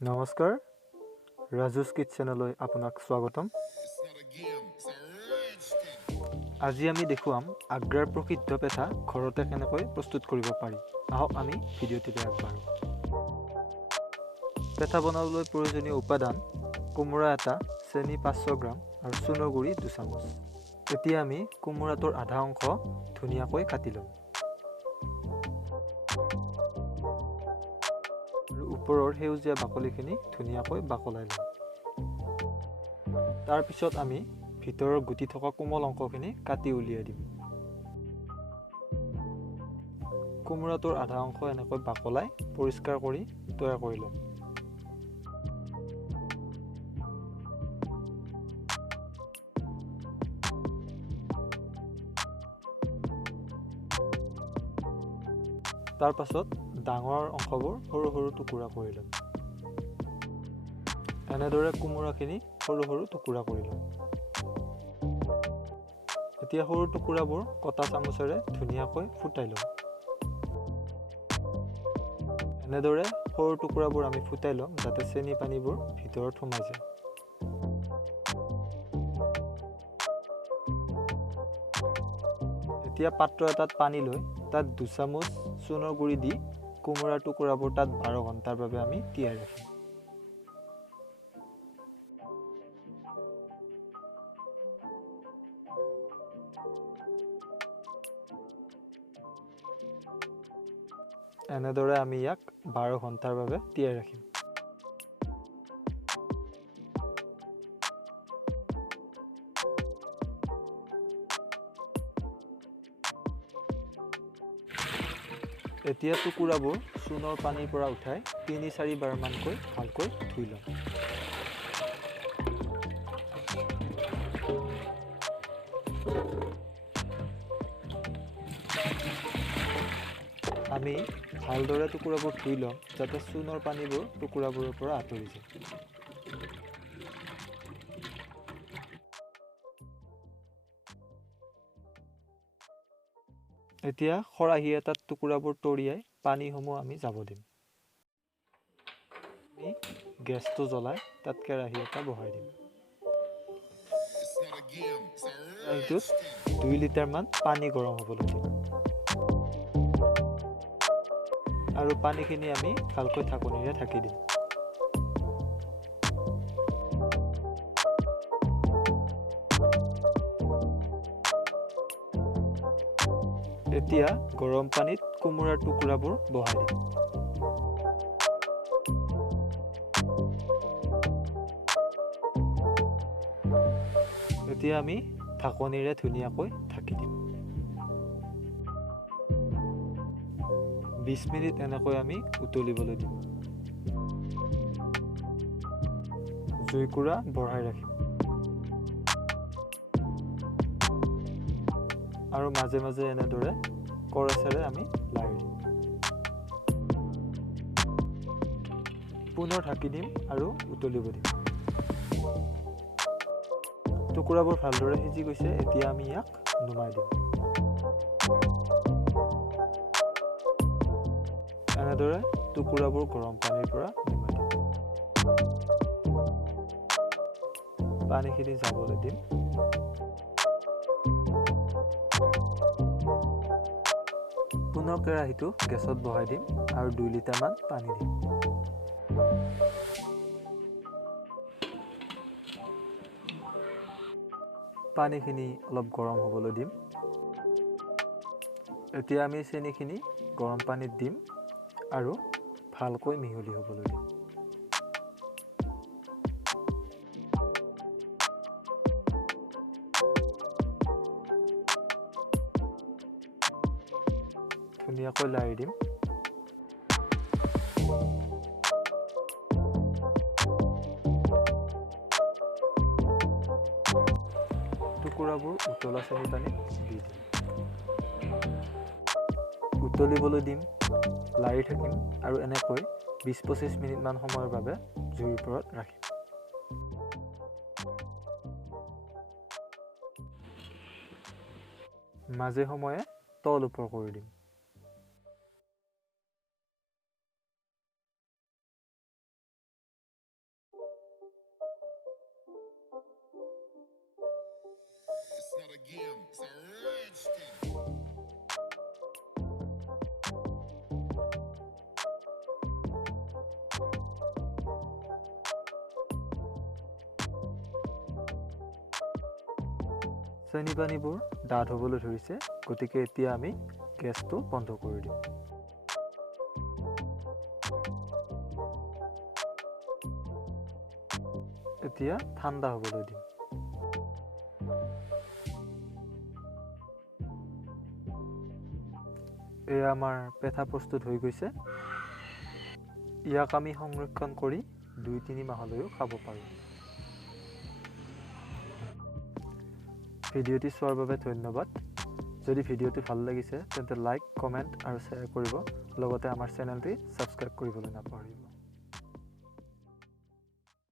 নমস্কাৰ ৰাজুছ কিটচেনলৈ আপোনাক স্বাগতম। আজি আমি দেখুৱাম আগ্ৰাৰ প্ৰসিদ্ধ পেথা ঘৰতে কেনেকৈ প্ৰস্তুত কৰিব পাৰি। আহক আমি ভিডিঅ'টিলৈ আগবাঢ়ো। পেথা বনাবলৈ প্ৰয়োজনীয় উপাদান: কোমোৰা এটা, চেনি 500 গ্ৰাম আৰু চূনৰ গুড়ি 2 চামুচ। এতিয়া আমি কোমোৰাটোৰ আধা অংশ ধুনীয়াকৈ কাটি ল'ম আৰু ওপৰৰ সেউজীয়া বাকলিখিনি ধুনীয়াকৈ বাকলাই ল'ম। তাৰপিছত আমি ভিতৰৰ গুটি থকা কোমল অংশখিনি কাটি উলিয়াই দিম। কোমোৰাটোৰ আধা অংশ এনেকৈ বাকলাই পৰিষ্কাৰ কৰি তৈয়াৰ কৰি ল'ম। তাৰ পাছত ডাঙৰ অংশবোৰ সৰু সৰু টুকুৰা কৰি ল'ম। এনেদৰে কোমোৰাখিনি সৰু সৰু টুকুৰা কৰি ল'ম। এতিয়া সৰু টুকুৰাবোৰ কটা চামুচেৰে ধুনীয়াকৈ ফুটাই ল'ম। এনেদৰে সৰু টুকুৰাবোৰ আমি ফুটাই ল'ম যাতে চেনি পানীবোৰ ভিতৰত সোমাই যায়। এতিয়া পাত্ৰ এটাত পানী লৈ তাত 2 চামুচ চূনৰ গুড়ি দি কোমোৰাৰ টুকুৰাবোৰ তাত 12 ঘণ্টাৰ বাবে আমি তিয়াই ৰাখিম। এনেদৰে আমি ইয়াক 12 ঘণ্টাৰ বাবে তিয়াই ৰাখিম। এতিয়া টুকুৰাবোৰ চূনৰ পানীৰ পৰা উঠাই 3-4 বাৰমানকৈ ভালকৈ ধুই ল'ম। আমি ভালদৰে টুকুৰাবোৰ ধুই ল'ম যাতে চূনৰ পানীবোৰ টুকুৰাবোৰৰ পৰা আঁতৰি যায়। এতিয়া খৰাহী এটাত টুকুৰাবোৰ তৰিয়াই পানীসমূহ আমি যাব দিম। আমি গেছটো জ্বলাই তাত কেৰাহী এটা বহাই দিম। কেৰাহীটোত 2 লিটাৰমান পানী গৰম হ'বলৈ দিম আৰু পানীখিনি আমি ভালকৈ ঢাকনিৰে ঢাকি দিম। এতিয়া গৰম পানীত কোমোৰাৰ টুকুৰাবোৰ বহাই দিম। এতিয়া আমি ঢাকনিৰে ধুনীয়াকৈ ঢাকি দিম। 20 মিনিট এনেকৈ আমি উতলিবলৈ দিম। জুইকুৰা বঢ়াই ৰাখিম আৰু মাজে মাজে এনেদৰে কৰচেৰে আমি লাৰি দিম। পুনৰ ঢাকি দিম আৰু উতলিব দিম। টুকুৰাবোৰ ভালদৰে সিজি গৈছে। এতিয়া আমি ইয়াক নুমাই দিম। এনেদৰে টুকুৰাবোৰ গৰম পানীৰ পৰা নুমাই দিম। পানীখিনি যাবলৈ দিম। পুনৰ কেৰাহীটো গেছত বহাই দিম আৰু 2 লিটাৰমান পানী দিম। পানীখিনি অলপ গৰম হ'বলৈ দিম। এতিয়া আমি চেনিখিনি গৰম পানীত দিম আৰু ভালকৈ মিহলি হ'বলৈ দিম। ধুনীয়াকৈ লাৰি দিম। টুকুৰাবোৰ উতলা চেনি পানীত দি দিম। উতলিবলৈ দিম, লাৰি থাকিম আৰু এনেকৈ 20-25 মিনিটমান সময়ৰ বাবে জুইৰ ওপৰত ৰাখিম। মাজে সময়ে তল ওপৰ কৰি দিম। not a game, it's a rich thing. চেনি পানীবোৰ ডাঠ হ'বলৈ ধৰিছে, গতিকে এতিয়া আমি গেছটো বন্ধ কৰি দিম। এতিয়া ঠাণ্ডা হ'বলৈ দিম। এয়া আমাৰ পেথা প্ৰস্তুত হৈ গৈছে। ইয়াক আমি সংৰক্ষণ কৰি 2-3 মাহলৈও খাব পাৰোঁ। ভিডিঅ'টি চোৱাৰ বাবে ধন্যবাদ। যদি ভিডিঅ'টি ভাল লাগিছে তেন্তে লাইক, কমেণ্ট আৰু শ্বেয়াৰ কৰিব। লগতে আমাৰ চেনেলটি ছাবস্ক্ৰাইব কৰিবলৈ নাপাহৰিব।